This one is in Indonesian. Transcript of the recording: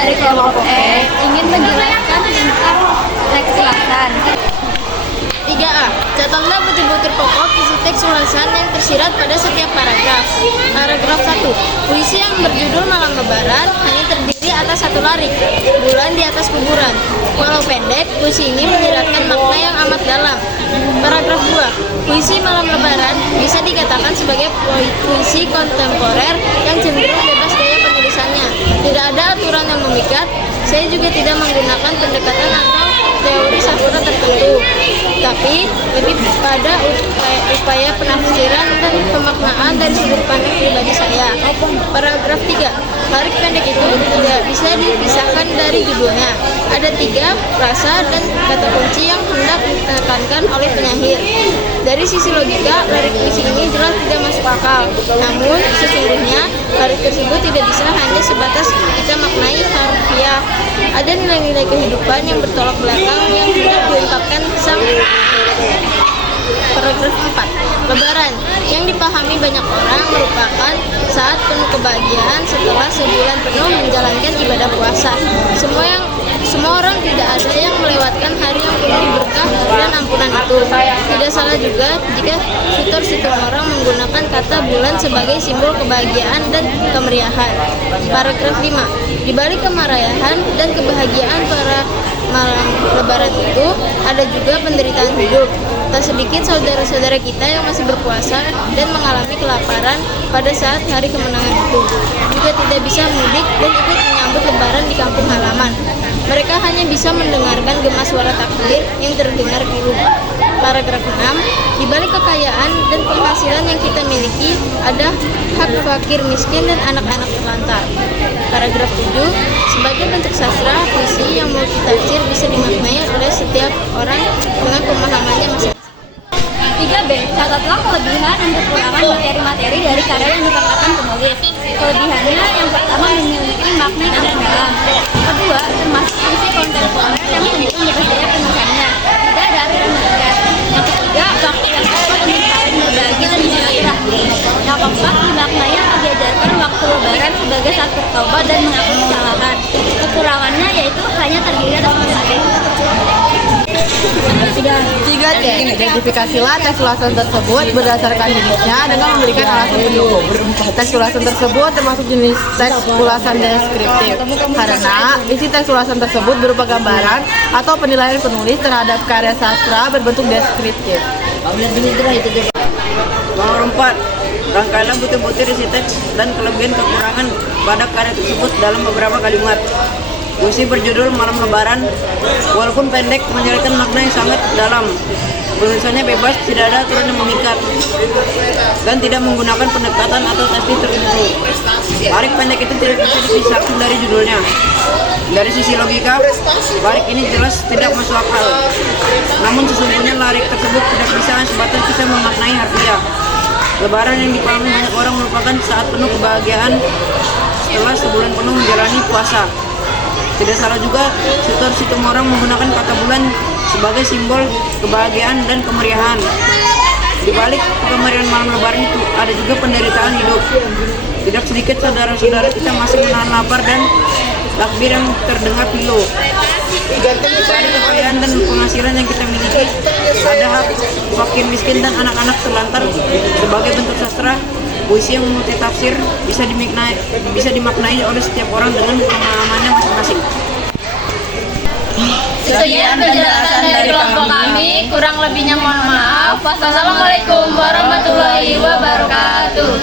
dari kelompok E ingin menjelaskan tentang teks ulasan. 3A. Catatlah butir-butir pokok isi teks ulasan yang tersirat pada setiap paragraf. Paragraf 1. Puisi yang berjudul Malam Lebaran hanya terdiri atas satu larik, bulan di atas kuburan. Walau pendek, puisi ini menyiratkan makna yang amat dalam. Paragraf 2. Puisi Malam Lebaran bisa dikatakan sebagai puisi kontemporer yang cenderung bebas gaya penulisannya. Tidak ada aturan yang memikat. Saya juga tidak menggunakan pendekatan atau teori sastra tertentu, tapi lebih pada upaya penafsiran dan pemaknaan dari sudut pandang pribadi saya. Paragraf 3. Larik pendek itu tidak bisa dipisahkan dari judulnya. Ada 3 frasa dan kata kunci yang hendak ditekankan oleh penyair. Dari sisi logika, larik puisi ini jelas tidak masuk akal. Namun, sesungguhnya larik tersebut tidak bisa hanya sebatas kita maknai harfiah. Ada nilai-nilai kehidupan yang bertolak belakang yang hendak diungkapkan sang. Paragraf 4. Lebaran yang dipahami banyak orang merupakan saat penuh kebahagiaan setelah sebulan penuh menjalankan ibadah puasa. Semua orang tidak ada yang melewatkan hari yang penuh berkah dan ampunan itu. Tidak salah juga jika sutor orang menggunakan kata bulan sebagai simbol kebahagiaan dan kemeriahan. Paragraf 5. Di balik kemarahan dan kebahagiaan para malam lebaran itu, ada juga penderitaan hidup. Tak sedikit saudara-saudara kita yang masih berpuasa dan mengalami kelaparan pada saat hari kemenangan itu, juga tidak bisa mudik dan ikut menyambut lebaran di kampung halaman. Mereka hanya bisa mendengarkan gema suara takbir yang terdengar pilu. Paragraf 6. Di balik kekayaan dan penghasilan yang kita miliki, ada hak fakir miskin dan anak-anak terlantar. Paragraf 7. Sebagai bentuk sastra, puisi yang multitafsir bisa dimaknai oleh setiap orang dengan pemahamannya masing-masing. 3B. Catatlah kelebihan dan kekurangan materi-materi dari karya yang dikatakan penulis. Kelebihannya yang pertama memiliki makna yang dalam. Kedua, termasuk puisi kontemporer yang mendukung bebas gaya penulisannya. Tidak ada aturan mengikat. Yang ketiga, waktu yang tepat untuk saling berbagi dan bersilaturahmi. Yang keempat, dimaknai atau diajarkan waktu lebaran sebagai saat bertobat dan mengakui kesalahan. Kekurangannya yaitu hanya terdiri atas materi. 3C. Identifikasilah teks ulasan tersebut berdasarkan jenisnya dengan memberikan alasan pendukung. Teks ulasan tersebut termasuk jenis teks ulasan deskriptif karena isi teks ulasan tersebut berupa gambaran atau penilaian penulis terhadap karya sastra berbentuk deskriptif. Nomor 4. Rangkailah butir-butir isi teks dan kelebihan kekurangan pada karya tersebut dalam beberapa kalimat. Puisi berjudul Malam Lebaran, walaupun pendek, menjelaskan makna yang sangat dalam. Penulisannya bebas, tidak ada aturan yang memikat, dan tidak menggunakan pendekatan atau teknik tertentu. Larik pendek itu tidak bisa dipisahkan dari judulnya. Dari sisi logika, larik ini jelas tidak masuk akal. Namun sesungguhnya larik tersebut tidak bisa sebatas kita memaknai harfiah. Lebaran yang dipahami banyak orang merupakan saat penuh kebahagiaan setelah sebulan penuh menjalani puasa. Tidak salah juga sutor orang menggunakan kata bulan sebagai simbol kebahagiaan dan kemeriahan. Di balik kemeriahan malam lebaran itu ada juga penderitaan hidup. Tidak sedikit saudara-saudara kita masih menahan lapar dan takbir yang terdengar pilu. Di balik kekayaan dan penghasilan yang kita miliki, ada hak fakir miskin dan anak-anak terlantar. Sebagai bentuk sastra, puisi yang multitafsir bisa dimaknai oleh setiap orang dengan pemahamannya masing-masing. Sekian penjelasan dari kelompok kami, kurang lebihnya mohon maaf. Wassalamualaikum warahmatullahi wabarakatuh.